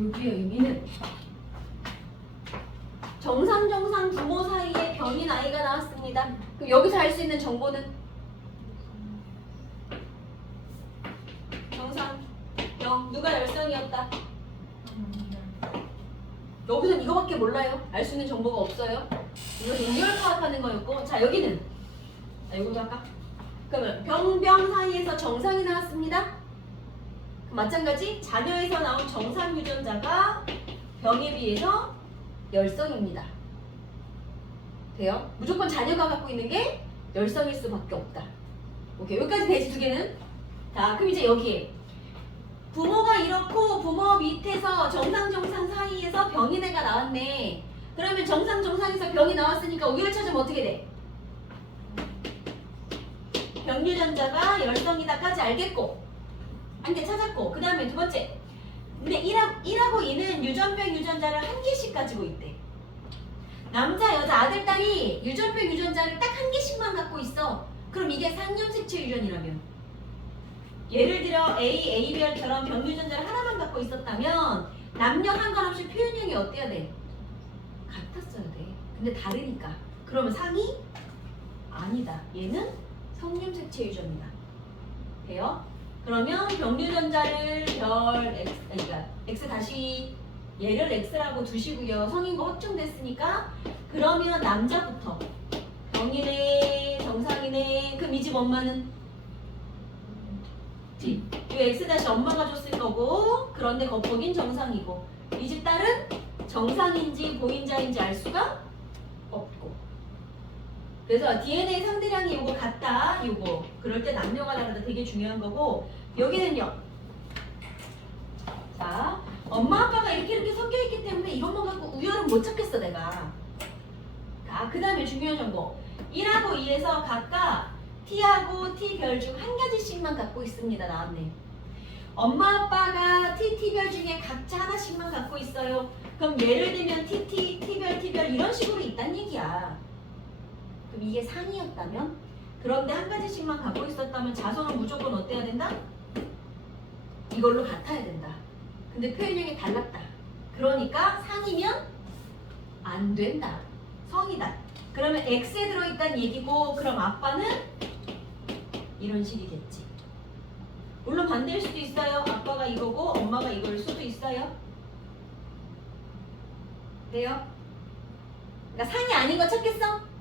여기의 의미는 정상 부모 사이에 병인 아이가 나왔습니다. 그럼 여기서 알 수 있는 정보는 정상 병 누가 열성이었다. 여기서는 이거밖에 몰라요. 알 수 있는 정보가 없어요. 이거 연결 파악하는 거였고, 자 여기는 이거도 할까? 그러면 병 사이에서 정상이 나왔습니다. 마찬가지 자녀에서 나온 정상 유전자가 병에 비해서 열성입니다. 돼요? 무조건 자녀가 갖고 있는 게 열성일 수밖에 없다. 오케이, 여기까지 돼지 두 개는. 자, 그럼 이제 여기에 부모가 이렇고 부모 밑에서 정상 사이에서 병인 애가 나왔네. 그러면 정상에서 병이 나왔으니까 우열 찾으면 어떻게 돼? 병 유전자가 열성이다까지 알겠고 한 개 찾았고, 그 다음에 두 번째, 근데 1하고 2는 유전병 유전자를 한 개씩 가지고 있대. 남자, 여자, 아들, 딸이 유전병 유전자를 딱 한 개씩만 갖고 있어. 그럼 이게 상염색체 유전이라면, 예를 들어 A별처럼 병 유전자를 하나만 갖고 있었다면 남녀 상관없이 표현형이 어때야 돼? 같았어야 돼. 근데 다르니까. 그러면 상이 아니다. 얘는 성염색체 유전이다. 돼요? 그러면 병 유전자를 그러니까 X 다시 얘를 X라고 두시고요. 성인 거 확정됐으니까, 그러면 남자부터 병이네, 정상이네. 그럼 이 집 엄마는 이 X 다시 엄마가 줬을 거고, 그런데 겉보긴 정상이고, 이 집 딸은 정상인지 보인자인지 알 수가 없고. 그래서 DNA 상대량이 요거 같다. 요거 그럴 때 남녀가 다르다. 되게 중요한 거고, 여기는요. 자, 엄마 아빠가 이렇게 섞여있기 때문에 이것만 갖고 우열은 못 찾겠어 내가. 자, 그 다음에 중요한 정보. 1하고 2에서 각각 T하고 T별 중 한 가지씩만 갖고 있습니다. 나왔네. 엄마 아빠가 T별 중에 각자 하나씩만 갖고 있어요. 그럼 예를 들면 T별 이런 식으로 있단 얘기야. 그럼 이게 상이었다면? 그런데 한 가지씩만 갖고 있었다면 자성은 무조건 어때야 된다? 이걸로 같아야 된다. 근데 표현형이 달랐다. 그러니까 상이면 안 된다. 성이다. 그러면 X에 들어있다는 얘기고, 그럼 아빠는 이런 식이겠지. 물론 반대일 수도 있어요. 아빠가 이거고 엄마가 이걸 수도 있어요. 돼요? 그러니까 상이 아닌 거 찾겠어?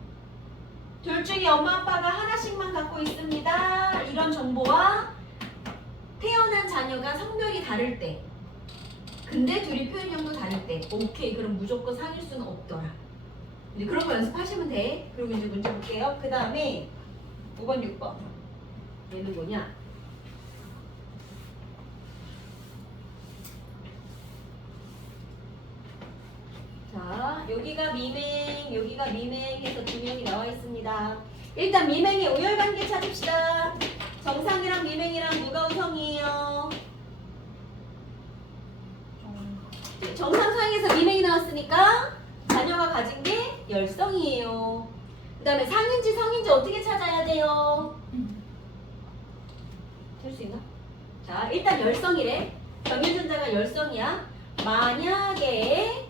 둘 중에 엄마 아빠가 하나씩만 갖고 있습니다. 이런 정보와 태어난 자녀가 성별이 다를 때, 근데 둘이 표현형도 다를 때, 오케이, 그럼 무조건 상일 수는 없더라. 이제 그런 거 연습하시면 돼. 그리고 이제 문제 볼게요. 그 다음에 5번, 6번. 얘는 뭐냐? 자, 여기가 미맹, 여기가 미맹 해서 두 명이 나와 있습니다. 일단 미맹의 우열관계 찾읍시다. 정상이랑 미맹이랑 누가 우성이에요? 정상상에서 미맹이 나왔으니까 자녀가 가진 게 열성이에요. 그 다음에 상인지 성인지 어떻게 찾아야 돼요? 될 수 있나? 자, 일단 열성이래. 병유전자가 열성이야. 만약에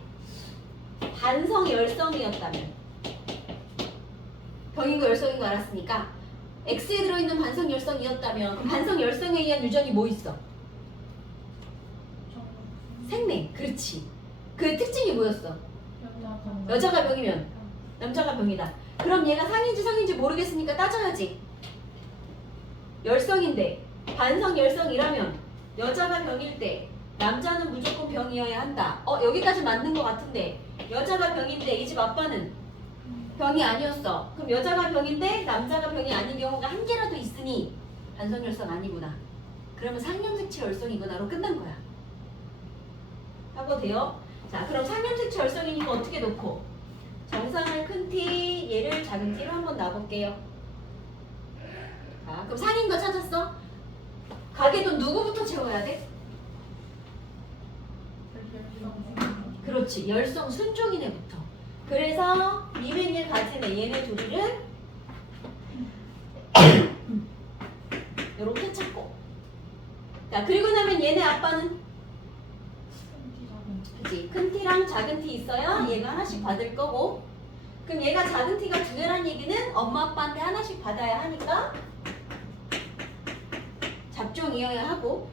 반성 열성이었다면, 병인 거 열성인 거 알았으니까 X에 들어있는 반성 열성이었다면, 그럼 반성 열성에 의한 유전이 뭐 있어? 생매. 그렇지. 그 특징이 뭐였어? 여자가 병이면 남자가 병이다. 그럼 얘가 상인지 성인지 모르겠으니까 따져야지. 열성인데 반성 열성이라면 여자가 병일 때 남자는 무조건 병이어야 한다. 여기까지 맞는 것 같은데, 여자가 병인데 이 집 아빠는 병이 아니었어. 그럼 여자가 병인데 남자가 병이 아닌 경우가 한 개라도 있으니 반성 열성 아니구나. 그러면 상염색체 열성이구나로 끝난 거야. 하고 돼요? 자, 그럼 상염색체 열성이니까 어떻게 놓고? 정상을 큰 T, 얘를 작은 T로 한번 놔볼게요. 자, 그럼 상인 거 찾았어? 가게돈 누구부터 채워야 돼? 그렇지, 열성 순종인 애부터. 그래서 미맹을 가진 애, 얘네 둘은 이렇게 찾고. 자, 그리고 나면 얘네 아빠는 있지. 큰 T랑 작은 T 있어야 얘가 하나씩 받을 거고. 그럼 얘가 작은 T가 두 개란 얘기는 엄마 아빠한테 하나씩 받아야 하니까 잡종이어야 하고.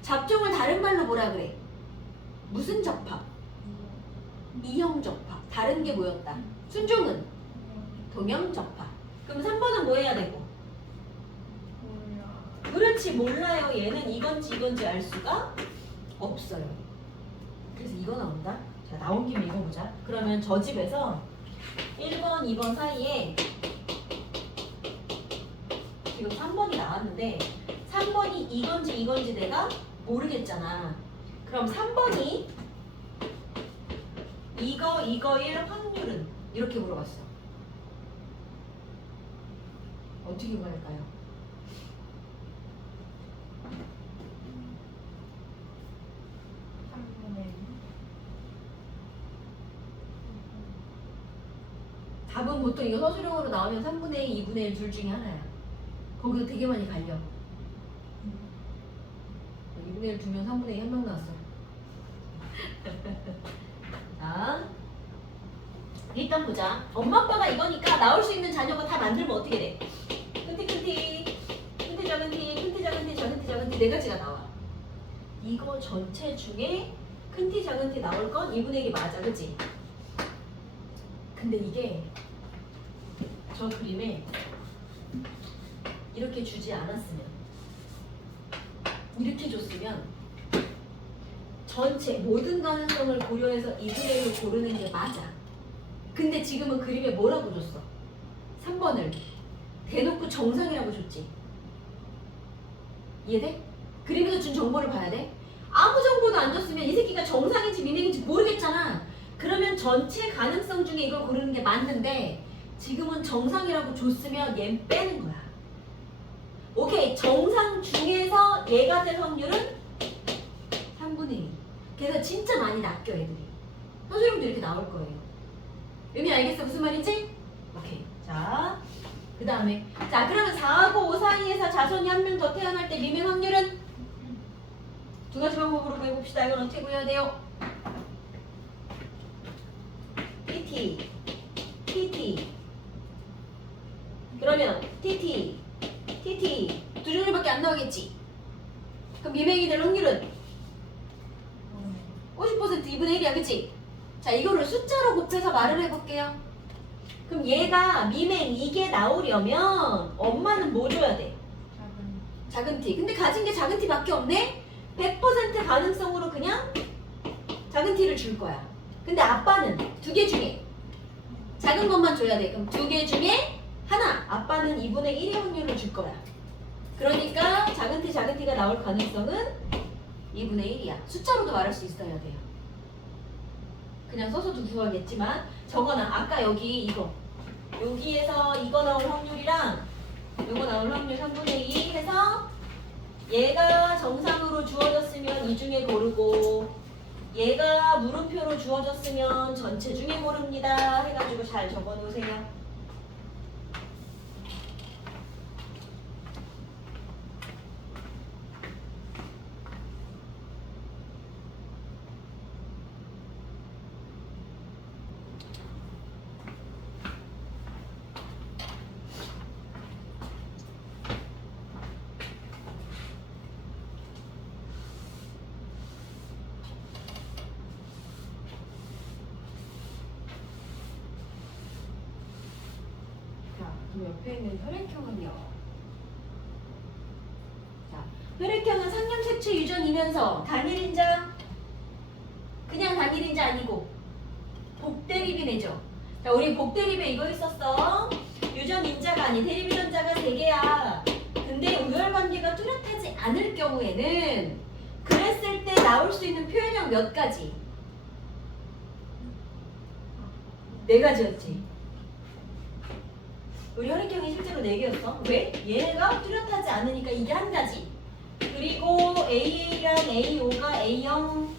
잡종을 다른 말로 뭐라 그래? 무슨 접합? 이형 접합. 다른 게 뭐였다? 순종은 동형 접합. 그럼 3번은 뭐 해야 되고? 그렇지, 몰라요. 얘는 이건지 이건지 알 수가 없어요. 그래서 이거 나온다. 자, 나온 김에 이거 보자. 그러면 저 집에서 1번, 2번 사이에 지금 3번이 나왔는데 3번이 이건지 이건지 내가 모르겠잖아. 그럼 3번이 이거일 확률은? 이렇게 물어봤어. 어떻게 구할까요? 답은 보통 이거 서술형으로 나오면 3분의 2, 2분의 1 둘 중에 하나야. 거기서 되게 많이 갈려. 2분의 1 두면 3분의 2 한 명 나왔어. 자, 일단 보자. 엄마 아빠가 이거니까 나올 수 있는 자녀가 다 만들면 어떻게 돼? 큰 T, 큰 T, 큰 T, 작은 T, 큰 T, 작은 T, 작은 T, 작은 T 네 가지가 나와. 이거 전체 중에 큰 T, 작은 T 나올 건 2분의 1이 맞아, 그치? 근데 이게 저 그림에 이렇게 주지 않았으면, 이렇게 줬으면 전체 모든 가능성을 고려해서 2분의 1을 고르는 게 맞아. 근데 지금은 그림에 뭐라고 줬어? 3번을 대놓고 정상이라고 줬지. 이해돼? 그림에서 준 정보를 봐야 돼. 아무 정보도 안 줬으면 이 새끼가 정상인지 미맹인지 모르겠잖아. 그러면 전체 가능성 중에 이걸 고르는 게 맞는데 지금은 정상이라고 줬으면 얘는 빼는 거야. 오케이, 정상 중에서 얘가 될 확률은 3분의 2. 그래서 진짜 많이 낚여 애들이. 선생님도 이렇게 나올 거예요. 의미 알겠어? 무슨 말인지? 오케이. 자, 그 다음에 자, 그러면 4하고 5 사이에서 자손이 한 명 더 태어날 때 미명 확률은? 두 가지 방법으로 구해봅시다. 이건 어떻게 구해야 돼요? TT, TT. 그러면 TT, TT 두 종류밖에 안 나오겠지? 그럼 미명이 될 확률은? 50% 2분의 1이야, 그치? 자, 이거를 숫자로 곱해서 말을 해볼게요. 그럼 얘가 미맹 이게 나오려면 엄마는 뭐 줘야 돼? 작은 T. 근데 가진 게 작은 T밖에 없네? 100% 가능성으로 그냥 작은 T를 줄 거야. 근데 아빠는 두 개 중에 작은 것만 줘야 돼. 그럼 두 개 중에 하나. 아빠는 2분의 1의 확률을 줄 거야. 그러니까 작은 T가 나올 가능성은 2분의 1이야. 숫자로도 말할 수 있어야 돼요. 그냥 써서도 구하겠지만 저거는 아까 여기 이거 여기에서 이거 나올 확률이랑 이거 나올 확률 3분의 2 해서 얘가 정상으로 주어졌으면 이 중에 고르고 얘가 물음표로 주어졌으면 전체 중에 고릅니다 해가지고 잘 적어놓으세요. 그 옆에 있는 혈액형은요. 자, 혈액형은 상념색체 유전이면서 단일인자, 그냥 단일인자 아니고 복대립이네죠. 자, 우리 복대립에 이거 있었어. 유전인자가 아닌 대립유전자가 3개야. 근데 우열관계가 뚜렷하지 않을 경우에는 그랬을 때 나올 수 있는 표현형 몇 가지? 4가지였지. 우리 혈액형이 실제로 4개였어. 왜? 얘가 뚜렷하지 않으니까 이게 한 가지. 그리고 AA랑 AO가 A형,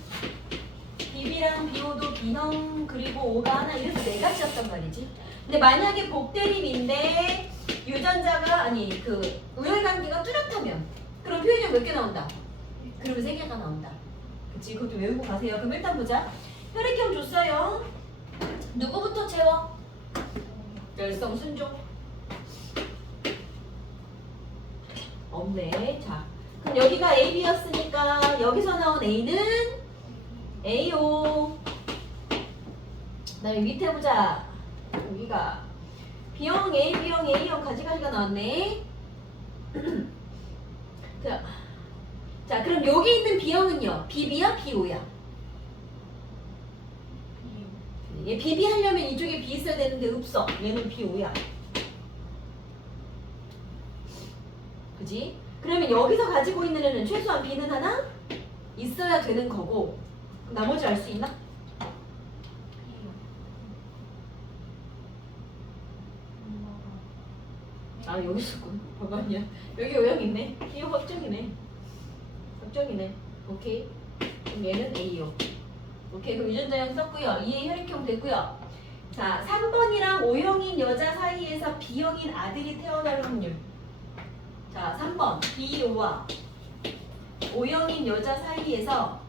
BB랑 BO도 B형, 그리고 O가 하나, 이래서 4가지였단 말이지. 근데 만약에 복대립인데 유전자가 아니 그 우열관계가 뚜렷하면 그럼 표현형 몇 개 나온다? 그러면 3개가 나온다. 그치? 그것도 외우고 가세요. 그럼 일단 보자. 혈액형 줬어요. 누구부터 채워? 열성 순종. 없네. 자, 그럼 여기가 AB였으니까 여기서 나온 A는 AO. 그다음에 밑에 보자. 여기가 B형, A, B형, A형 가지가지가 나왔네. 자, 그럼 여기 있는 B형은요? BB야, BO야? 얘 BB 하려면 이쪽에 B 있어야 되는데 없어. 얘는 BO야. 그지? 그러면 여기서 가지고 있는 애는 최소한 B는 하나 있어야 되는 거고, 나머지 알 수 있나? 아, 여기 있었구나. 봐봐요. 여기 오형 있네. B형 확정이네. 확정이네. 오케이. 그럼 얘는 A요. 오케이. 그럼 유전자형 썼고요. 2의 혈액형 됐고요. 자, 3번이랑 O형인 여자 사이에서 B형인 아들이 태어날 확률. 자, 3번 BO와 O형인 여자 사이에서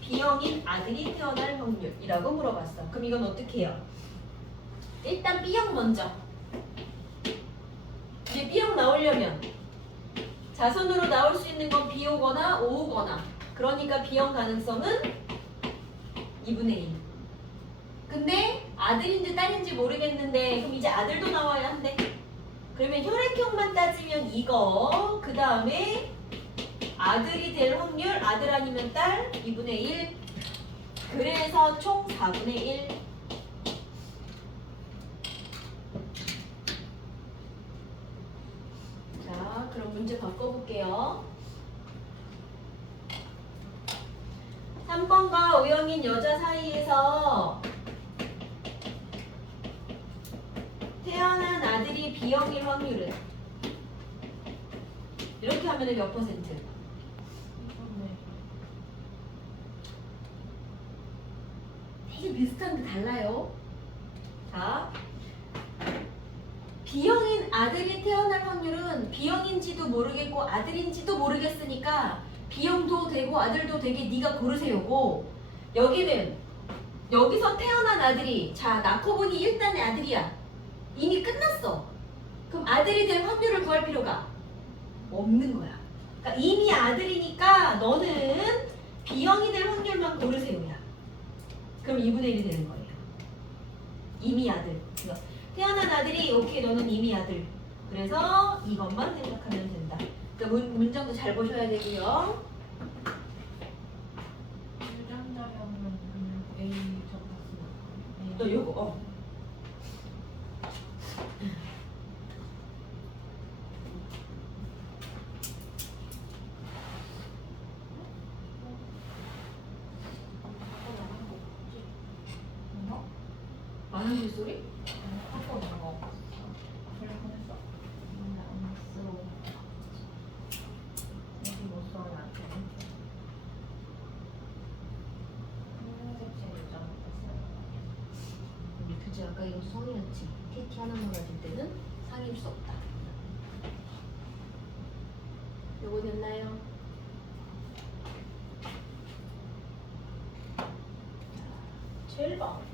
B형인 아들이 태어날 확률이라고 물어봤어. 그럼 이건 어떻게 해요? 일단 B형 먼저. 이제 B형 나오려면 자손으로 나올 수 있는 건 B오거나 O거나, 그러니까 B형 가능성은 2분의 1. 근데 아들인지 딸인지 모르겠는데 그럼 이제 아들도 나와야 한대. 그러면 혈액형만 따지면 이거, 그 다음에 아들이 될 확률, 아들 아니면 딸 2분의 1. 그래서 총 4분의 1. 자, 그럼 문제 바꿔볼게요. 3번과 O형인 여자 사이에서 태어난 아들이 B형일 확률은? 이렇게 하면 몇 퍼센트? 되게 비슷한데 달라요. 자, B형인 아들이 태어날 확률은 B형인지도 모르겠고 아들인지도 모르겠으니까 B형도 되고 아들도 되게 네가 고르세요고, 여기는 여기서 태어난 아들이, 자, 낳고 보니 일단의 아들이야. 이미 끝났어. 그럼 아들이 될 확률을 구할 필요가 없는 거야. 그러니까 이미 아들이니까 너는 B형이 될 확률만 고르세요야. 그럼 2분의 1이 되는 거예요. 이미 아들. 태어난 아들이, 오케이, 너는 이미 아들. 그래서 이것만 생각하면 된다. 그러니까 문장도 잘 보셔야 되고요. 유전자형은 A 적었으니까. 너 요거 많은 소리? 하고 있는 거. 그래 보냈어. 안 쓰고. 여기 못 써야 돼. 색채 유전 했어요. 그지, 아까 이거 성이었지. TT 하나만 가질 때는 상일 수 없다. 요거 됐나요? 7번.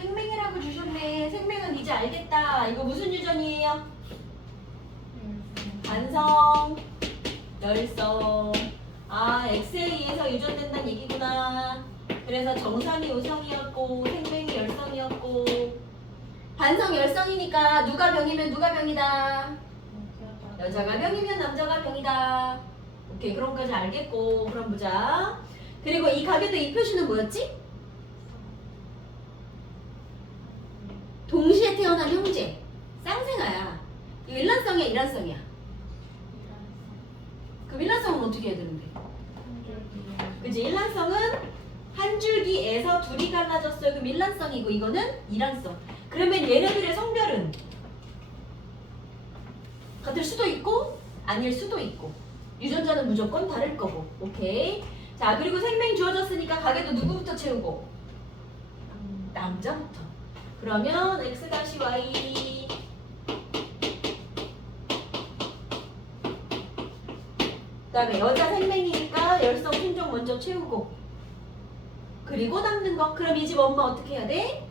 생명이라고 주셨네. 생명은 이제 알겠다. 이거 무슨 유전이에요? 반성, 열성. 아, X에 의해서 유전된다는 얘기구나. 그래서 정상이 우성이었고 생명이 열성이었고, 반성 열성이니까 누가 병이면 누가 병이다. 여자가 병이면 남자가 병이다. 오케이, 그런 거까지 알겠고. 그럼 보자. 그리고 이 가게도 이 표시는 뭐였지? 동시에 태어난 형제. 쌍생아야. 이거 일란성이야, 일란성이야? 그럼 일란성은 어떻게 해야 되는데? 그치, 일란성은 한 줄기에서 둘이 갈라졌어요. 그럼 일란성이고 이거는 이란성. 그러면 얘네들의 성별은 같을 수도 있고 아닐 수도 있고, 유전자는 무조건 다를 거고. 오케이. 자, 그리고 생명이 주어졌으니까 가게도 누구부터 채우고? 남자부터. 그러면 x-y 그다음에 여자 생명이니까 열성 순종 먼저 채우고 그리고 남는 거. 그럼 이 집 엄마 어떻게 해야 돼?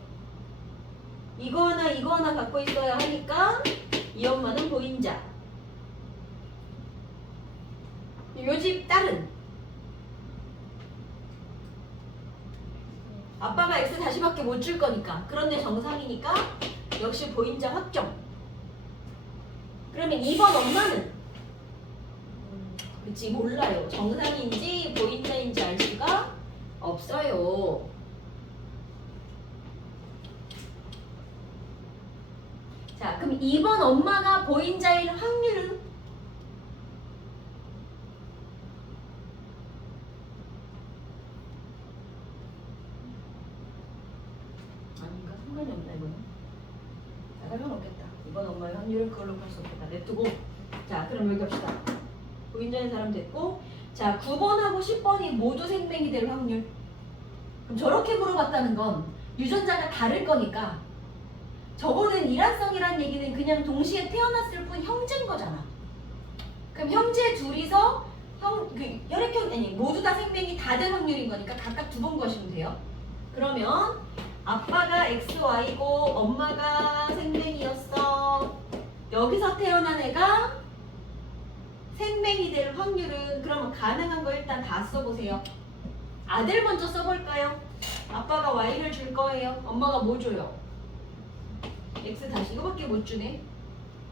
이거 하나 갖고 있어야 하니까 이 엄마는 보인자. 요 집 딸은 아빠가 x 다시밖에 못 줄 거니까. 그런데 정상이니까 역시 보인자 확정. 그러면 2번 엄마는 그치 몰라요. 정상인지 보인자인지 알 수가 없어요. 자, 그럼 2번 엄마가 보인자일 확률은? 아닌가? 상관이 없나 이거는? 자, 상관없겠다. 2번 엄마의 확률은 그걸로 볼 수 없겠다. 냅두고. 자, 그럼 여기 갑시다. 보인자인 사람 됐고. 자, 9번하고 10번이 모두 생명이 될 확률. 그럼 저렇게 물어봤다는 건 유전자가 다를 거니까 저거는 일란성이란 얘기는 그냥 동시에 태어났을 뿐 형제인 거잖아. 그럼 형제 둘이서 혈액형 아니 모두 다 생명이 다 될 확률인 거니까 각각 2번 구하시면 돼요. 그러면 아빠가 XY고 엄마가 생명이었어. 여기서 태어난 애가 생명이 될 확률은 그러면 가능한 거 일단 다 써보세요. 아들 먼저 써볼까요? 아빠가 Y를 줄 거예요. 엄마가 뭐 줘요? X 다시 이거밖에 못 주네.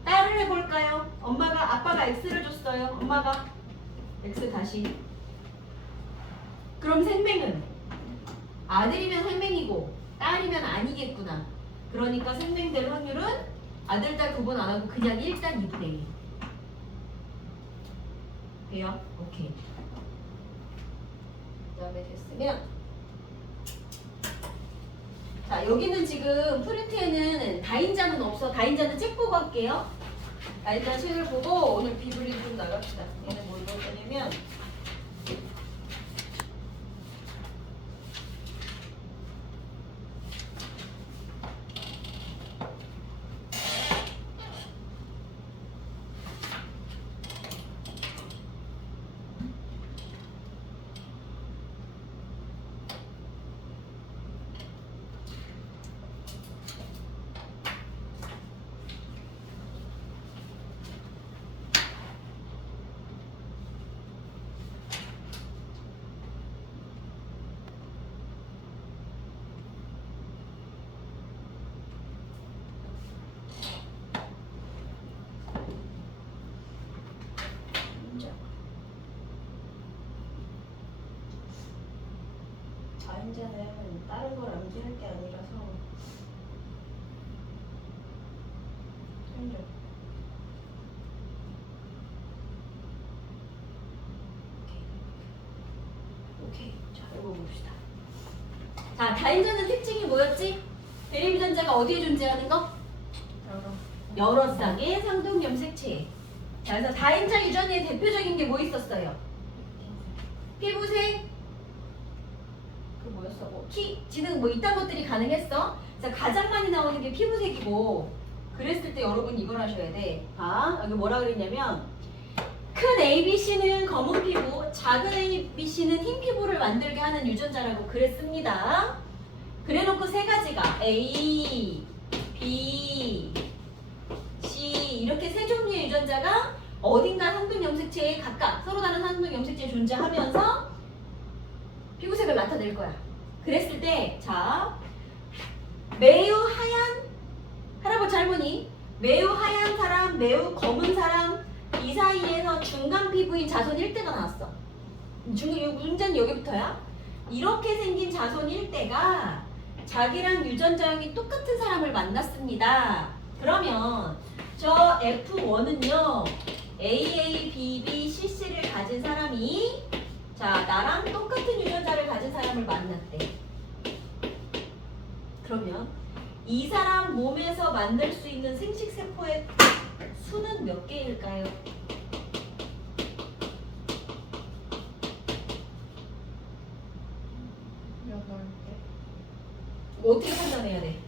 딸을 해볼까요? 아빠가 X를 줬어요. 엄마가 X 다시. 그럼 생명은 아들이면 생명이고 딸이면 아니겠구나. 그러니까 생명될 확률은 아들, 딸 구분 안 하고 그냥 1단 2분의 1. 돼요? 오케이. 그 다음에 됐으면 자 여기는 지금 프린트에는 다인자는 없어. 다인자는 책 보고 할게요. 다인자 책을 보고 오늘 비블리 좀 나갑시다. 얘는 뭘 넣을 거냐면 다인자는 다른 걸 암기할 게 아니라서 생각. 오케이. 자, 이거 봅시다. 자, 다인자는 특징이 뭐였지? 대립유전자가 어디에 존재하는 거? 여러 쌍의 상동 염색체. 자, 그래서 다인자 유전의 대표적인 게 뭐 있었어요? 피부색, 그 뭐였어? 지능 뭐 이딴 것들이 가능했어. 자, 가장 많이 나오는 게 피부색이고, 그랬을 때 여러분 이걸 하셔야 돼. 아, 여기 뭐라 그랬냐면 큰 ABC는 검은 피부, 작은 ABC는 흰 피부를 만들게 하는 유전자라고 그랬습니다. 그래놓고 세 가지가 A, B, C 이렇게 세 종류의 유전자가 어딘가 상동 염색체에 각각 서로 다른 상동 염색체에 존재하면서 피부색을 나타낼 거야. 그랬을 때, 자, 매우 하얀 할아버지 할머니, 매우 하얀 사람, 매우 검은 사람 이 사이에서 중간 피부인 자손 1대가 나왔어. 문제는 여기부터야. 이렇게 생긴 자손 1대가 자기랑 유전자형이 똑같은 사람을 만났습니다. 그러면 저 F1은요 AA, BB, CC를 가진 사람이 자 나랑 똑같은 유전자를 가진 사람을 만났대. 그러면 이 사람 몸에서 만들 수 있는 생식세포의 수는 몇 개일까요? 이거 어떻게 판단해야 돼?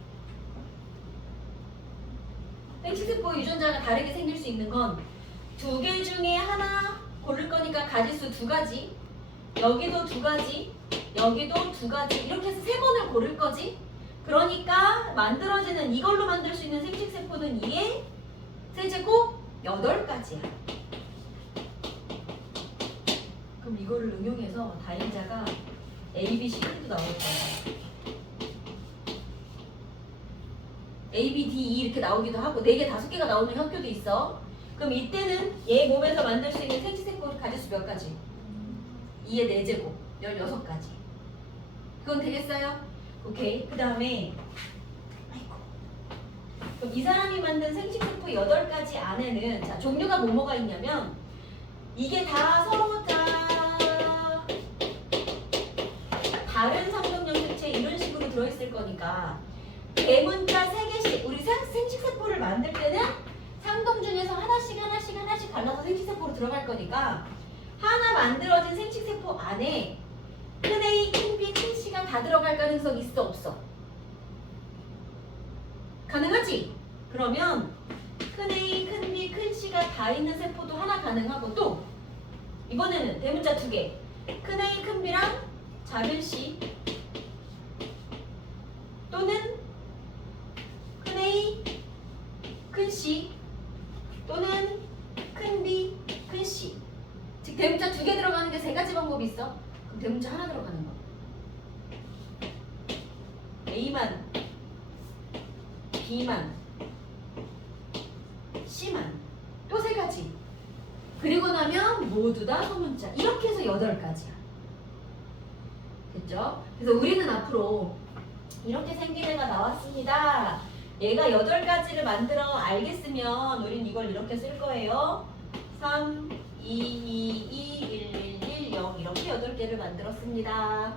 생식세포 유전자가 다르게 생길 수 있는 건 두 개 중에 하나 고를 거니까 가지수 두 가지, 여기도 두 가지, 여기도 두 가지, 이렇게 해서 세 번을 고를 거지. 그러니까 만들어지는 이걸로 만들 수 있는 생식세포는 2의 세제곱 8가지야. 그럼 이거를 응용해서 다인자가 A, B, C도 나올 거야. A, B, D, E 이렇게 나오기도 하고 4개, 5개가 나오는 학교도 있어. 그럼 이때는 얘 몸에서 만들 수 있는 생식세포 가지수 몇 가지? 2의 4제곱 16가지. 그건 되겠어요? 오케이. 그 다음에 그럼 이 사람이 만든 생식세포 8가지 안에는 자 종류가 뭐가 있냐면 이게 다 서로 다른 상동형 색채 이런 식으로 들어있을 거니까 대문자 3개씩 우리 생식세포를 만들 때는 상동 중에서 하나씩 갈라서 생식세포로 들어갈 거니까 하나 만들어진 생식세포 안에 큰 A, 큰 B, 큰 C가 다 들어갈 가능성 있어 없어? 가능하지? 그러면 큰 A, 큰 B, 큰 C가 다 있는 세포도 하나 가능하고 또 이번에는 대문자 2개 큰 A, 큰 B랑 작은 C 또는 큰 A, 큰 C 또는 큰 B, 큰 C 즉 대문자 2개 들어가는 게 3가지 방법이 있어. 그럼 대문자 하나 들어가는 거 A만 B만 C만 또 3가지 그리고 나면 모두 다 소문자 이렇게 해서 8가지야. 됐죠? 그래서 우리는 앞으로 이렇게 생긴 애가 나왔습니다. 얘가 8가지를 만들어 알겠으면 우린 이걸 이렇게 쓸 거예요. 3, 2, 2, 2, 1, 1, 1, 0 이렇게 8개를 만들었습니다.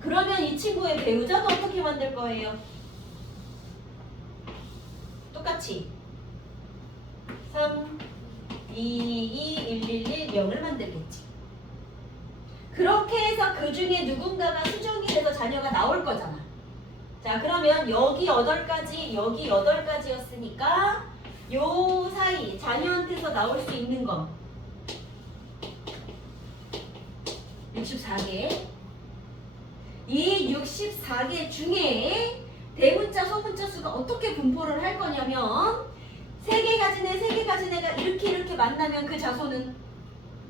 그러면 이 친구의 배우자도 어떻게 만들 거예요? 똑같이 3, 2, 2, 1, 1, 1, 0을 만들겠지. 그렇게 해서 그 중에 누군가가 수정이 돼서 자녀가 나올 거잖아. 자 그러면 여기 8가지 여기 8가지였으니까 요 사이 자녀한테서 나올 수 있는 건 64개 이 64개 중에 대문자 소문자 수가 어떻게 분포를 할 거냐면 3개 가진 애 3개 가진 애가 이렇게 만나면 그 자손은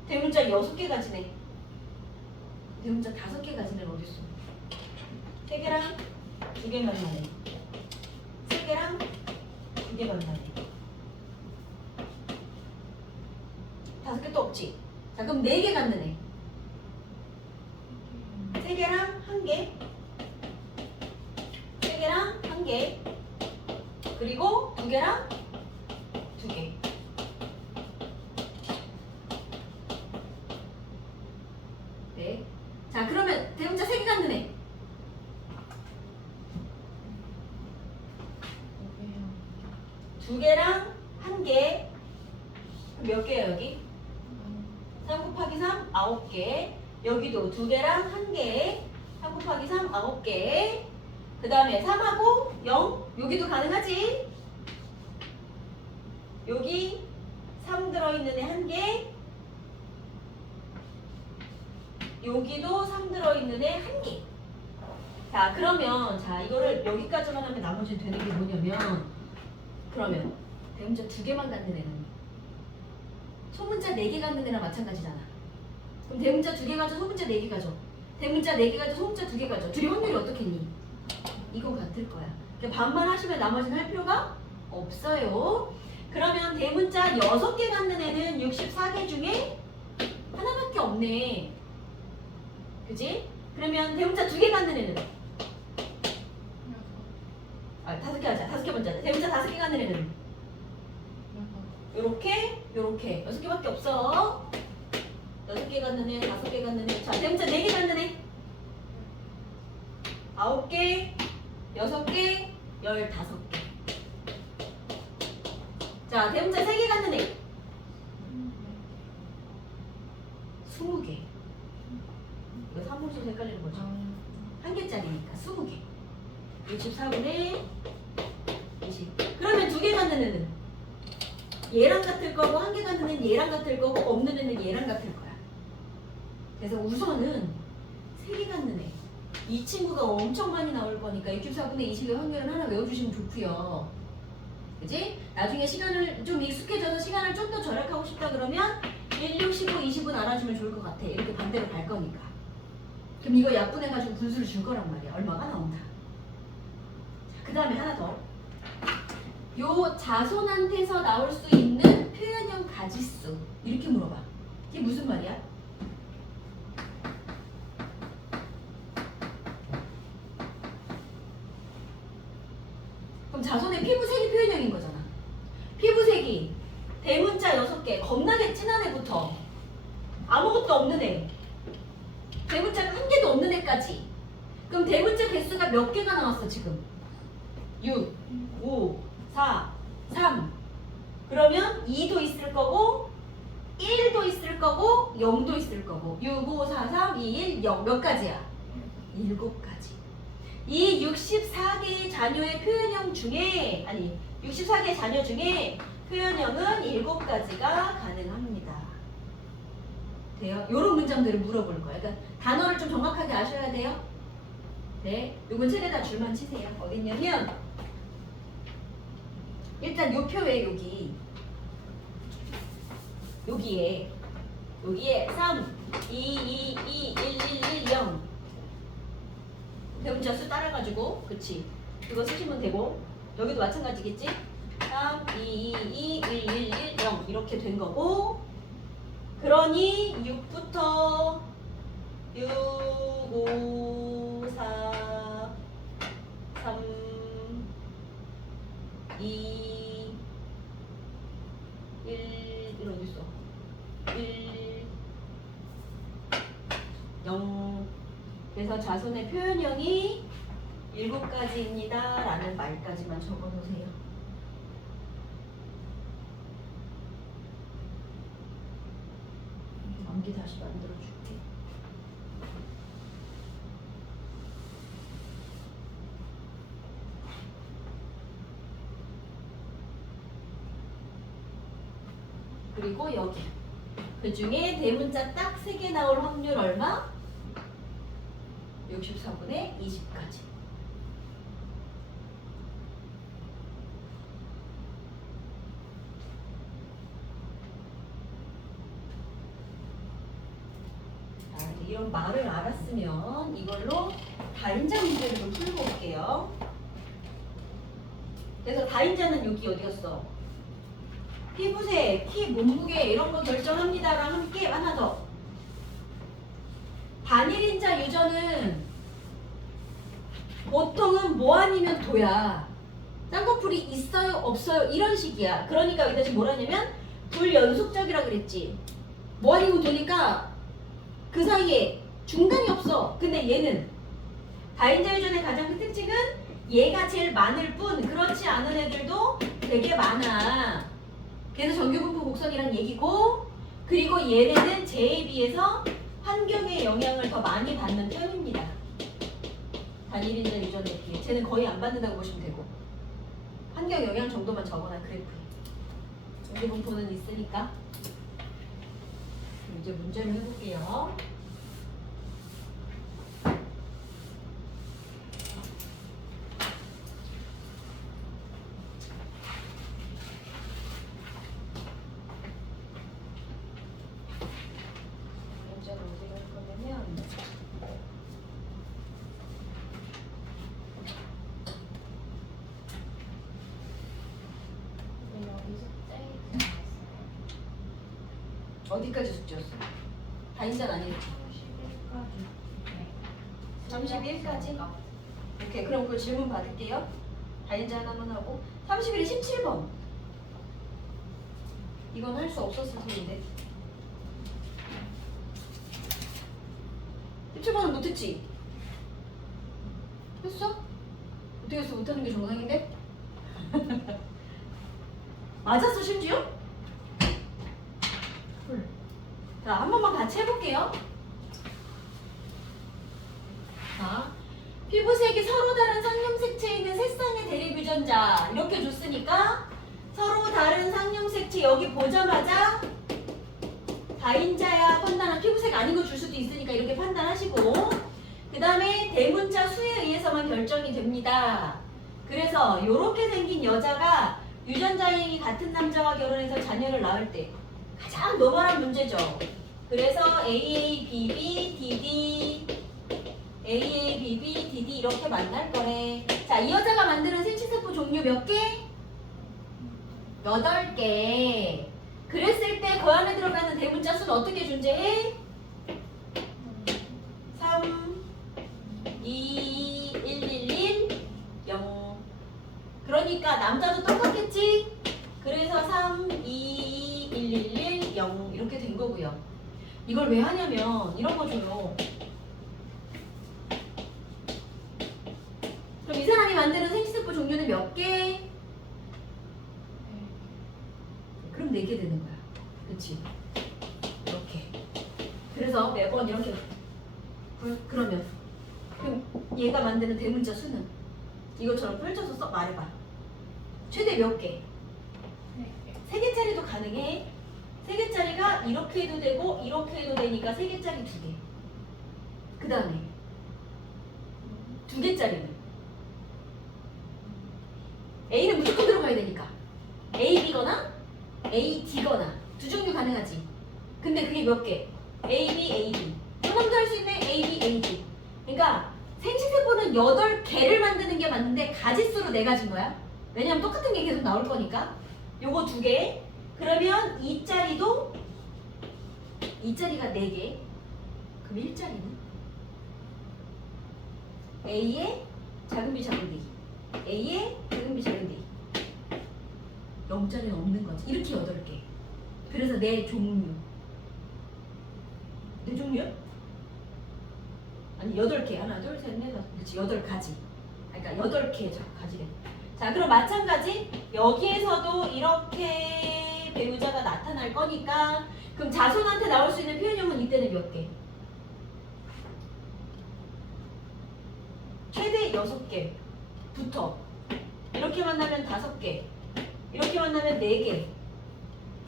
대문자 6개 가진 애 대문자 5개 가진 애는 어딨어? 3개랑 2개 만나네 3개랑 2개 만나네 5개 또 없지? 자 그럼 4개 갖는 애 3개랑 1개 3개랑 1개 그리고 2개랑 2개 네. 자 그러면 대문자 3개 갖는 애 2개랑 1개 몇 개야 여기? 3 곱하기 3 9개 여기도 2개랑 1개 3 곱하기 3 9개 그 다음에 3하고 0 여기도 가능하지? 여기 3 들어있는 애 1개 여기도 3 들어있는 애 1개 자 그러면 자 이거를 여기까지만 하면 나머지는 되는 게 뭐냐면 그러면 대문자 2개만 갖는 애는 소문자 4개 갖는 애랑 마찬가지잖아. 그럼 대문자 2개 가져 소문자 4개 가져 대문자 4개 가져 소문자 2개 가져 둘이 확률이 어떻겠니? 이거 같을 거야. 그러니까 반만 하시면 나머지는 할 필요가 없어요. 그러면 대문자 6개 갖는 애는 64개 중에 하나밖에 없네. 그지? 그러면 대문자 2개 갖는 애는 5개 하자. 5개 먼저 하자. 대문자 5개 갖는 애는 요렇게 6개밖에 없어. 6개 갖는 애, 5개 갖는 애. 자, 대문자 4개 갖는 애 9개, 6개, 15개. 자, 대문자 3개 갖는 애 20개. 이거 3문수 헷갈리는 거죠. 한 개짜리니까 20개. 64분의 20. 그러면 두 개 갖는 애는 얘랑 같을 거고 한 개 갖는 애는 얘랑 같을 거고 없는 애는 얘랑 같을 거야. 그래서 우선은 세 개 갖는 애. 이 친구가 엄청 많이 나올 거니까 64분의 20의 확률은 하나 외워주시면 좋고요. 그지? 나중에 시간을 좀 익숙해져서 시간을 좀 더 절약하고 싶다 그러면 1, 6, 15, 20은 알아주면 좋을 것 같아. 이렇게 반대로 갈 거니까. 그럼 이거 약분해가지고 분수를 줄 거란 말이야. 얼마가 나온다. 그 다음에 하나 더. 요 자손한테서 나올 수 있는 표현형 가지수. 이렇게 물어봐. 이게 무슨 말이야? 그럼 자손의 피부색이 표현형인 거잖아. 피부색이 대문자 6개, 겁나게 진한 애부터 아무것도 없는 애, 대문자가 한 개도 없는 애까지. 그럼 대문자 개수가 몇 개가 나왔어 지금? 6, 5, 4, 3. 그러면 2도 있을 거고 1도 있을 거고 0도 있을 거고 6, 5, 4, 3, 2, 1, 0. 몇 가지야? 7가지. 이 64개의 자녀의 표현형 중에, 아니 64개의 자녀 중에 표현형은 7가지가 가능합니다. 돼요? 요런 문장들을 물어볼 거예요. 그러니까 단어를 좀 정확하게 아셔야 돼요. 네, 요건 책에다 줄만 치세요. 어딨냐면 일단 요 표에 여기에 3, 2, 2, 2, 1, 1, 1, 0 대문자 수 따라가지고, 그치? 이거 쓰시면 되고, 여기도 마찬가지겠지? 3, 2, 2, 2, 1, 1, 1, 0 이렇게 된 거고, 그러니 6부터 6, 5, 4, 3, 2, 1, 이런 어디 있어? 1, 0. 그래서 자손의 표현형이 7가지입니다 라는 말까지만 적어놓으세요. 암기 다시 만들어줄게. 그리고 여기 그 중에 대문자 딱 3개 나올 확률 얼마? 64분의 20까지. 자, 이런 말을 알았으면 이걸로 다인자 문제를 좀 풀고 올게요. 그래서 다인자는 여기 어디였어? 피부색, 키, 몸무게 이런 거 결정합니다랑 함께 하나 더. 단일인자 유전은 보통은 뭐 아니면 도야. 쌍꺼풀이 있어요 없어요 이런 식이야. 그러니까 여기다 지금 뭐라 하냐면 불연속적이라 그랬지. 뭐 아니면 도니까 그 사이에 중간이 없어. 근데 얘는 다인자 유전의 가장 큰 특징은 얘가 제일 많을 뿐 그렇지 않은 애들도 되게 많아. 그래서 정규분포 곡선이란 얘기고, 그리고 얘네는 쟤에 비해서 환경의 영향을 더 많이 받는 편입니다. 단일인자 유전에 비해 쟤는 거의 안 받는다고 보시면 되고, 환경 영향 정도만 적어놔 그래프에. 정규분포는 있으니까. 이제 문제를 해볼게요. 문제는 어디가 할 거냐면 여기서 떼이 어디까지 숙제였어? 다인자는 아니겠지? 31까지. 31까지? 오케이, 그럼 그 질문 받을게요. 다인자 하나만 하고 31에 17번. 이건 할 수 없었을 텐데. 17번은 못했지? 했어? 어떻게 했어? 못하는 게 정상인데? 맞았어 심지어? 자, 한 번만 같이 해볼게요. 자, 피부색이 서로 다른 상용색체에 있는 세 쌍의 대립 유전자 이렇게 줬으니까 서로 다른 상용색체 여기 보자마자 다인자야 판단한 피부색 아닌 거 줄 수도 있으니까 이렇게 판단하시고 그 다음에 대문자 수에 의해서만 결정이 됩니다. 그래서 이렇게 생긴 여자가 유전자행이 같은 남자와 결혼해서 자녀를 낳을 때 가장 노멀한 문제죠. 그래서 AABB, DD, AABB, DD 이렇게 만날 거래. 자, 이 여자가 만드는 생체세포 종류 몇 개? 8개. 그랬을 때 그 안에 들어가는 대문자 수는 어떻게 존재해? 3, 2, 1, 1, 1, 0. 그러니까 남자도 똑같겠지? 그래서 3, 2, 1, 1, 1, 0 이렇게 된 거고요. 이걸 왜 하냐면 이런 거 줘요. 그럼 이 사람이 만드는 생체세포 종류는 몇 개? 그럼 4개 되는 거야. 그치? 이렇게. 그래서 매번 이렇게. 그러면 그럼 얘가 만드는 대문자 수는 이것처럼 펼쳐서 말해봐. 최대 몇 개? 3개짜리도 가능해. 3개짜리가 이렇게 해도 되고 이렇게 해도 되니까 3개짜리 2개. 그 다음에 2개짜리는 A는 무조건 들어가야 되니까 A, B거나 A, D거나 두 종류 가능하지. 근데 그게 몇 개? A, B, A, D. 조금 더 할 수 있는 A, B, A, D. 그러니까 생체세포는 8개를 만드는 게 맞는데 가지수로 4가지인 거야. 왜냐면 똑같은 게 계속 나올 거니까. 요거 2개. 그러면 2짜리도 2짜리가 4개. 그럼 1짜리는 A에 작은 B 작은 D. A에 작은 B 작은 D. 0짜리는 없는 거지. 이렇게 8개. 그래서 4종류. 4종류야? 아니 8개. 하나 둘 셋 넷 다섯. 그렇지 8가지. 그러니까 8개 가지래. 자 그럼 마찬가지 여기에서도 이렇게 배우자가 나타날 거니까 그럼 자손한테 나올 수 있는 표현형은 이때는 몇 개? 최대 6개부터 이렇게 만나면 5개 이렇게 만나면 4개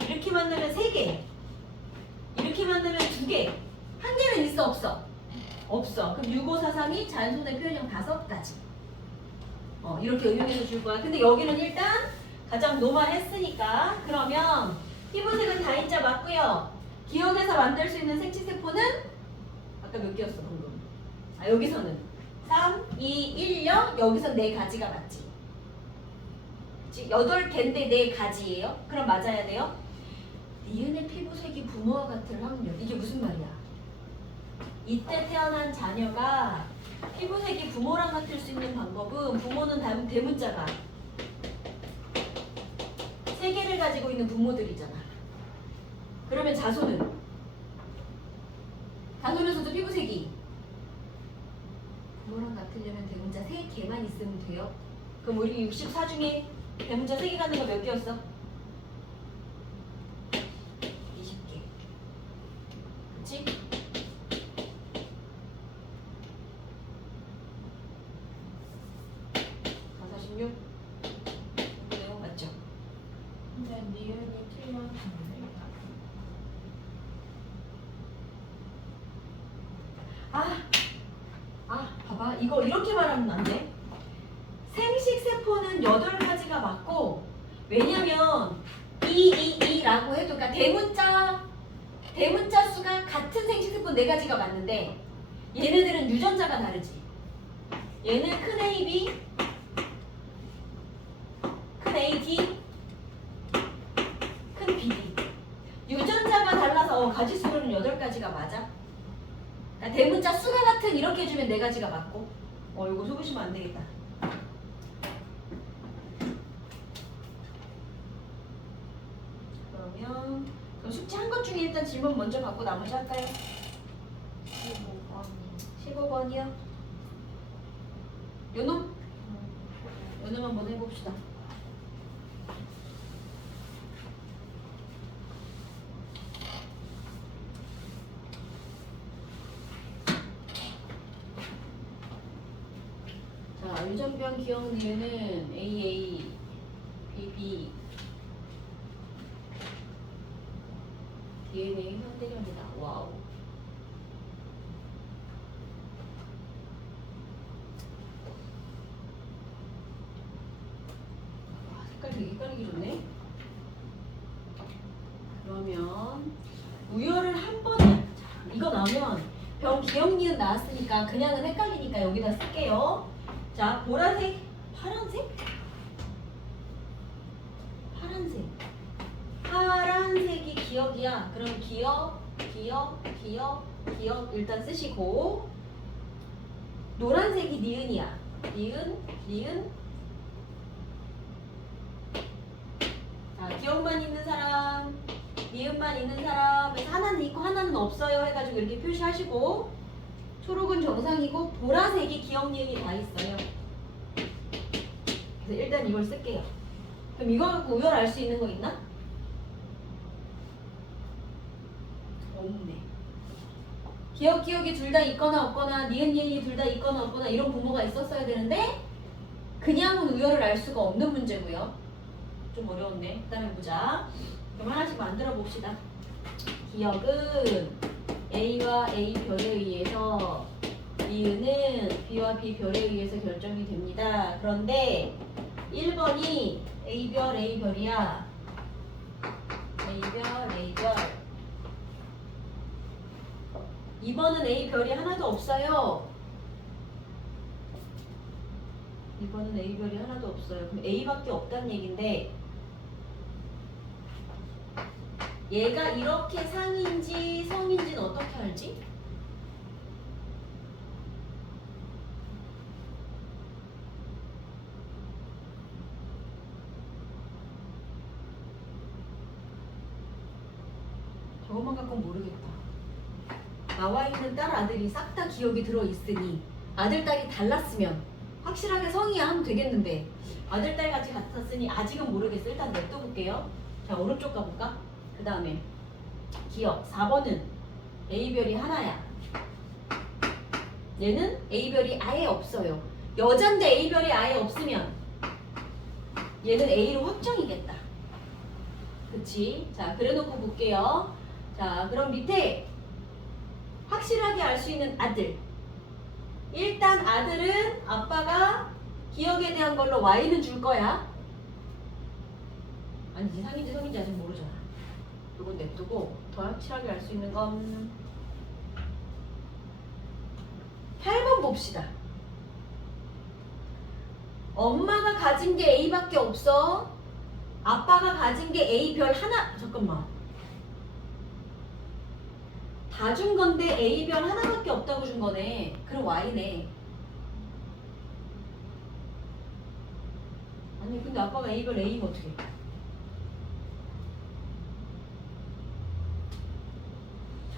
이렇게 만나면 3개 이렇게 만나면 2개 한 개는 있어 없어? 없어. 그럼 6543이 자연손의 표현형 5가지 이렇게 응용해서 줄 거야. 근데 여기는 일단 가장 노멀했으니까 그러면 피부색은 다인자 맞고요. 기억에서 만들 수 있는 생체세포는 아까 몇 개였어 방금? 여기서는 3, 2, 1, 0 여기서 4가지가 맞지. 즉 8개인데 4가지예요. 그럼 맞아야 돼요. 니은의 피부색이 부모와 같을 확률. 이게 무슨 말이야? 이때 태어난 자녀가 피부색이 부모랑 같을 수 있는 방법은 부모는 대문자가 3개를 가지고 있는 부모들이잖아. 그러면 자손은? 자손에서도 피부색이 부모랑 같으려면 대문자 3개만 있으면 돼요. 그럼 우리 64 중에 대문자 3개 가는 거 몇 개였어? 20개. 그치? 46? 그 내용 맞죠? 근데 니은이 틀렸는데. 봐봐. 이거 이렇게 말하면 안 돼. 생식세포는 8가지가 맞고 왜냐면 라고 해도 그러니까 대문자 수가 같은 생식세포 4가지가 맞는데 얘네들은 유전자가 다르지. 얘는 큰 AB, 큰 AD, 큰 BD. 유전자가 달라서 가지수로는 8가지가 맞아. 그러니까 대문자 수가 같은 이렇게 해주면 4가지가 맞고 이거 속으시면 안 되겠다. 그럼 숙제 한 것 중에 일단 질문 먼저 받고 나머지 할까요? 15번이요? 요놈? 요놈 한번 해봅시다. 자, 유전병 기억 니은은 AA, BB, DNA 현대경이다. 와우. 와, 색깔 되게 헷갈리기 좋네. 그러면 우열을 한 번에 이거 나오면 병 기억 니은 나왔으니까 그냥은 헷갈리니까 여기다 쓸게요. 자, 보라색, 파란색? 파란색. 파란색이 기억이야. 그럼 기억, 기억, 기억, 기억 일단 쓰시고 노란색이 니은이야. 니은, 니은. 자, 기억만 있는 사람, 니은만 있는 사람에서 하나는 있고 하나는 없어요 해가지고 이렇게 표시하시고 초록은 정상이고 보라색이 기억 니은이 다 있어요. 그래서 일단 이걸 쓸게요. 그럼 이거 갖고 우열 알 수 있는 거 있나? 없네. 기억 기억이 둘 다 있거나 없거나 니은 니은이 둘 다 있거나 없거나 이런 부모가 있었어야 되는데 그냥은 우열을 알 수가 없는 문제고요. 좀 어려운데 일단 해보자. 그럼 하나씩 만들어 봅시다. 기억은 A와 A 별에 의해서 니은은 B와 B 별에 의해서 결정이 됩니다. 그런데 1번이 A별 A별이야. A별 A별. 2번은 A별이 하나도 없어요. 2번은 A별이 하나도 없어요. 그럼 A밖에 없다는 얘긴데 얘가 이렇게 상인지 성인지는 어떻게 알지? 저것만 갖고는 모르겠다. 나와 있는 딸 아들이 싹 다 기억이 들어있으니 아들 딸이 달랐으면 확실하게 성이야 하면 되겠는데 아들 딸 같이 같았으니 아직은 모르겠어. 일단 냅둬볼게요. 자, 오른쪽 가볼까? 그 다음에 기억 4번은 A별이 하나야. 얘는 A별이 아예 없어요. 여잔데 A별이 아예 없으면 얘는 A로 확정이겠다. 그치? 자, 그래놓고 볼게요. 자, 그럼 밑에 확실하게 알 수 있는 아들. 일단 아들은 아빠가 기억에 대한 걸로 Y는 줄 거야. 아니지, 상인지 성인지 아직 모르잖아. 이건 냅두고 더 확실하게 알 수 있는 건 8번 봅시다. 엄마가 가진 게 A밖에 없어. 아빠가 가진 게 A 별 하나. 잠깐만. 다 준 건데 A 별 하나밖에 없다고 준 거네. 그럼 Y네. 아니 근데 아빠가 A 별 A면 어떻게 해?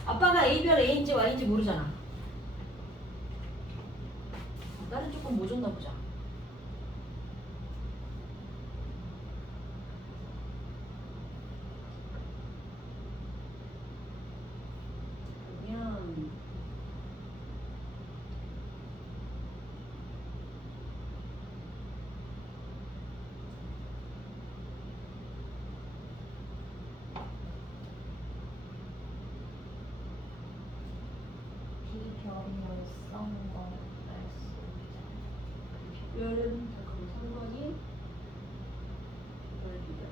아빠가 A별 A인지 Y인지 모르잖아. 나는 조금 뭐 줬나 보자. 그러면 비별이면 썬 거 알 수 있잖아. 별은 잠깐만 3번이 별 비별.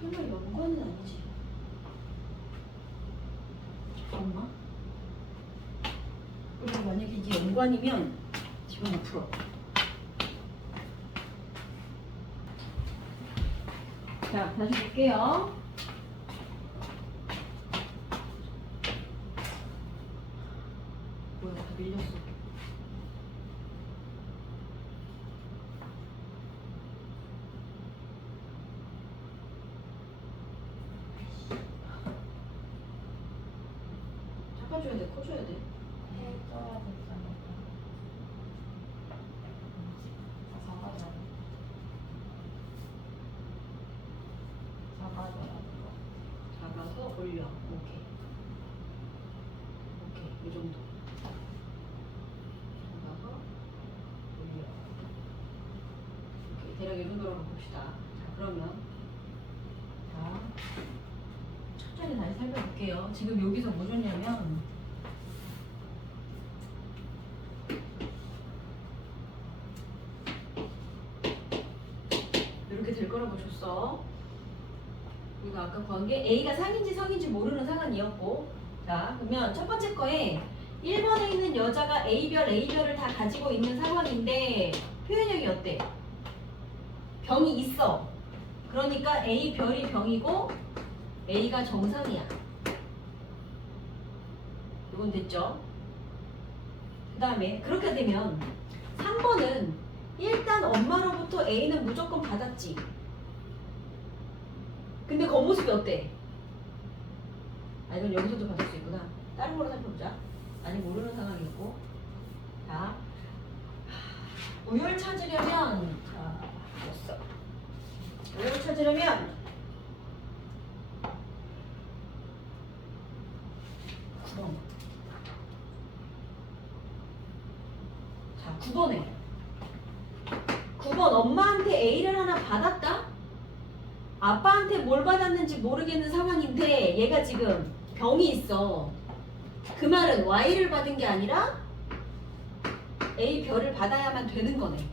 설마 연관은 아니지? 잠깐만. 그리고 만약에 이게 연관이면 집어넣어 풀어. 자, 다시 볼게요. 뭐야, 다 밀렸어. 작아줘야 돼, 커줘야 돼. 해줘야 되잖아. 다 4가지 올려. 오케이. 오케이. 이 정도. 올라가 올려. 오케이. 대략 이 정도로 봅시다. 자, 그러면 자 천천히 다시 살펴볼게요. 지금 여기서 뭐 줬냐면 이렇게 될 거라고 줬어. 이거 아까 구한 게 A가 상인지 성인지 모르는 상황이었고, 자 그러면 첫 번째 거에 1번에 있는 여자가 A별을 다 가지고 있는 상황인데 표현형이 어때? 병이 있어. 그러니까 A별이 병이고 A가 정상이야. 이건 됐죠? 그 다음에 그렇게 되면 3번은 일단 엄마로부터 A는 무조건 받았지. 근데 겉모습이 어때? 아 이건 여기서도 받을 수 있구나. 다른 거로 살펴보자. 아직 모르는 상황이고. 자, 우열 찾으려면 자, 됐어. 우열 찾으려면 9번. 자, 9번에 9번 엄마한테 A를 하나 받았다? 아빠한테 뭘 받았는지 모르겠는 상황인데 얘가 지금 병이 있어. 그 말은 Y를 받은 게 아니라 A별을 받아야만 되는 거네.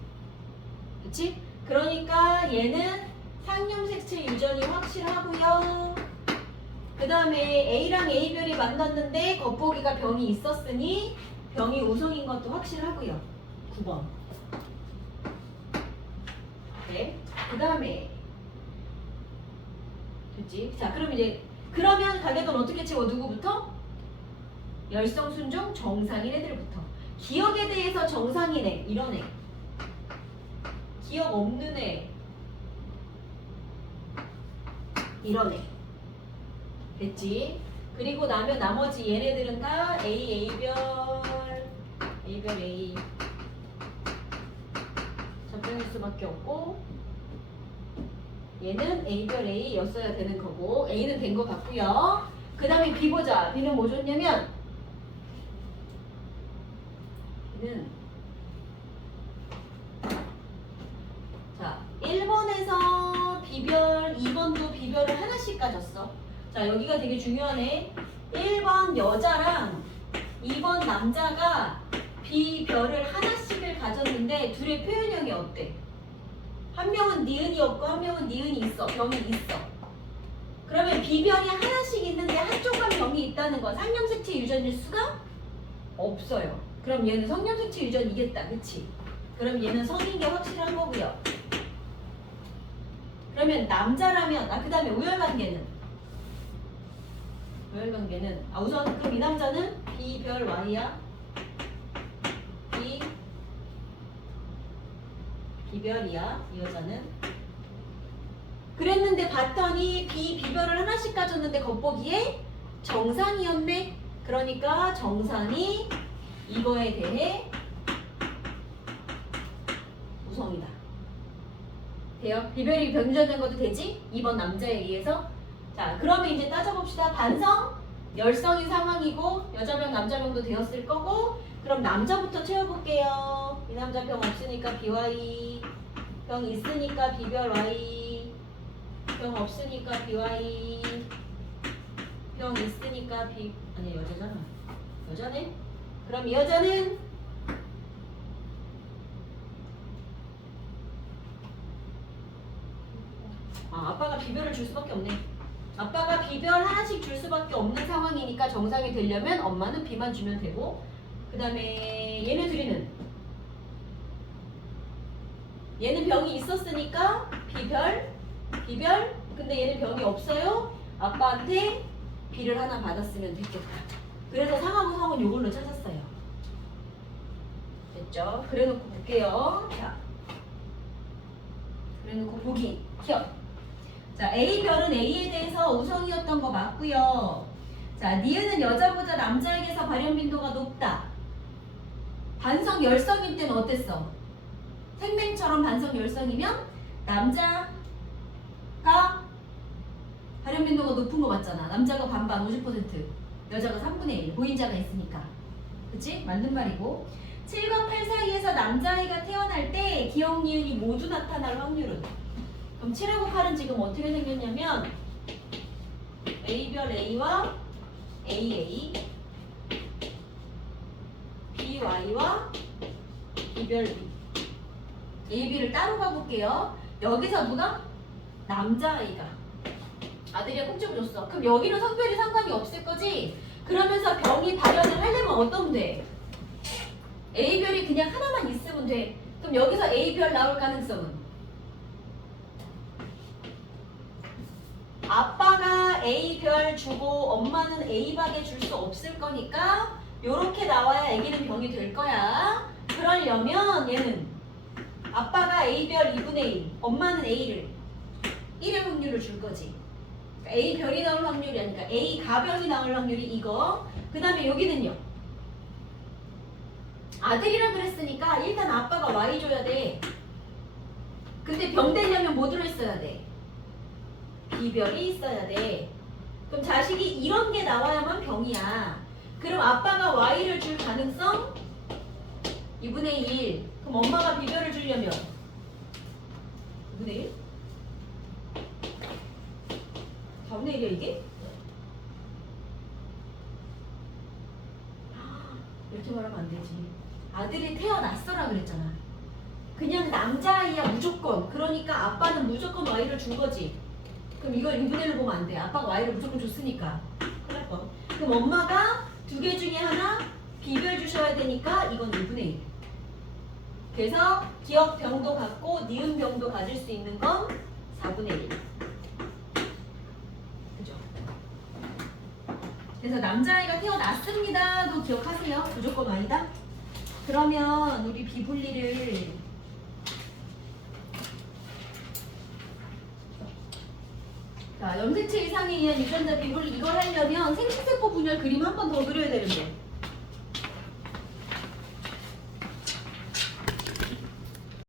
그치? 그러니까 얘는 상념색체 유전이 확실하고요. 그 다음에 A랑 A별이 만났는데 겉보기가 병이 있었으니 병이 우성인 것도 확실하고요. 9번. 네. 그 다음에 됐지? 자, 그럼 이제 그러면 가격은 어떻게 채워? 누구부터? 열성, 순종, 정상인 애들부터. 기억에 대해서 정상인 애, 이런 애. 기억 없는 애, 이런 애. 됐지? 그리고 나면 나머지 얘네들은 다 A, A별 A. 접종일 수밖에 없고 얘는 A별 A였어야 되는 거고 A는 된 거 같고요. 그 다음에 B 보자. B는 뭐 줬냐면 B는 자 1번에서 B별 2번도 B별을 하나씩 가졌어. 자 여기가 되게 중요하네. 1번 여자랑 2번 남자가 B별을 하나씩을 가졌는데 둘의 표현형이 어때? 한 명은 니은이 없고 한 명은 니은이 있어. 병이 있어. 그러면 B별이 하나씩 있는데 한쪽만 병이 있다는 건 상념색체 유전일 수가 없어요. 그럼 얘는 성념색체 유전이겠다. 그치? 그럼 얘는 성인 게 확실한 거고요. 그러면 남자라면 그 다음에 우열관계는 우선 그럼 이 남자는 B별 Y야. B별이야. 이 여자는. 그랬는데 봤더니 B별을 하나씩 가졌는데 겉보기에 정상이었네. 그러니까 정상이 이거에 대해 우성이다. 돼요? B별이 병유전된 것도 되지? 2번 남자에 의해서. 자, 그러면 이제 따져봅시다. 반성, 열성인 상황이고 여자병, 남자병도 되었을 거고. 그럼 남자부터 채워볼게요. 이 남자 병 없으니까 BY, 병 있으니까 B별 Y, 병 없으니까 BY, 병 있으니까 B, 아니 여자잖아. 여자네? 그럼 이 여자는 아빠가 B별을 줄 수밖에 없네. 아빠가 B별 하나씩 줄 수밖에 없는 상황이니까 정상이 되려면 엄마는 B만 주면 되고 그 다음에 얘네 둘이는 얘는 병이 있었으니까 B별 근데 얘는 병이 없어요. 아빠한테 B를 하나 받았으면 됐겠다. 그래서 상하고 성은 요걸로 찾았어요. 됐죠? 그래놓고 볼게요. 자, 그래놓고 보기 기억. 자, A별은 A에 대해서 우성이었던 거 맞고요. 자, 니은은 여자보다 남자에게서 발현 빈도가 높다. 반성 열성일 때는 어땠어? 생맹처럼 반성 열성이면 남자가 발현 가정 빈도가 높은 거 맞잖아. 남자가 반반 50%, 여자가 3분의 1, 보인자가 있으니까. 그치? 맞는 말이고. 7과 8 사이에서 남자아이가 태어날 때 기억, 니은이 모두 나타날 확률은? 그럼 7하고 8은 지금 어떻게 생겼냐면 A별 A와 AA, BY와 B별 B. A, B를 따로 가볼게요. 여기서 누가? 남자아이가. 아들이야 콩집을 줬어. 그럼 여기는 성별이 상관이 없을 거지? 그러면서 병이 발현을 하려면 어떤 돼? A별이 그냥 하나만 있으면 돼. 그럼 여기서 A별 나올 가능성은? 아빠가 A별 주고 엄마는 A박에 줄 수 없을 거니까 요렇게 나와야 애기는 병이 될 거야. 그러려면 얘는 아빠가 A별 2분의 1, 엄마는 A를 1의 확률을 줄 거지. A별이 나올 확률이 아니라 A 가별이 나올 확률이 이거. 그 다음에 여기는요. 아들이라 그랬으니까 일단 아빠가 Y 줘야 돼. 근데 병 되려면 뭐 들어있어야 돼? B별이 있어야 돼. 그럼 자식이 이런 게 나와야만 병이야. 그럼 아빠가 Y를 줄 가능성? 2분의 1. 그럼 엄마가 B별을 주려면 2분의 1? 4분의 1이야 이게? 이렇게 말하면 안 되지. 아들이 태어났어라 그랬잖아. 그냥 남자아이야 무조건. 그러니까 아빠는 무조건 Y를 준 거지. 그럼 이걸 2분의 1로 보면 안 돼. 아빠가 Y를 무조건 줬으니까. 그럴 거. 그럼 엄마가 두 개 중에 하나 B별 주셔야 되니까 이건 2분의 1. 그래서 기억 병도 갖고 니은 병도 가질 수 있는 건 4분의 1. 그죠? 그래서 남자아이가 태어났습니다도 기억하세요. 무조건 아니다. 그러면 우리 비분리를 자, 염색체 이상에 의한 유전자 비분리 이걸 하려면 생식세포 분열 그림 한 번 더 그려야 되는데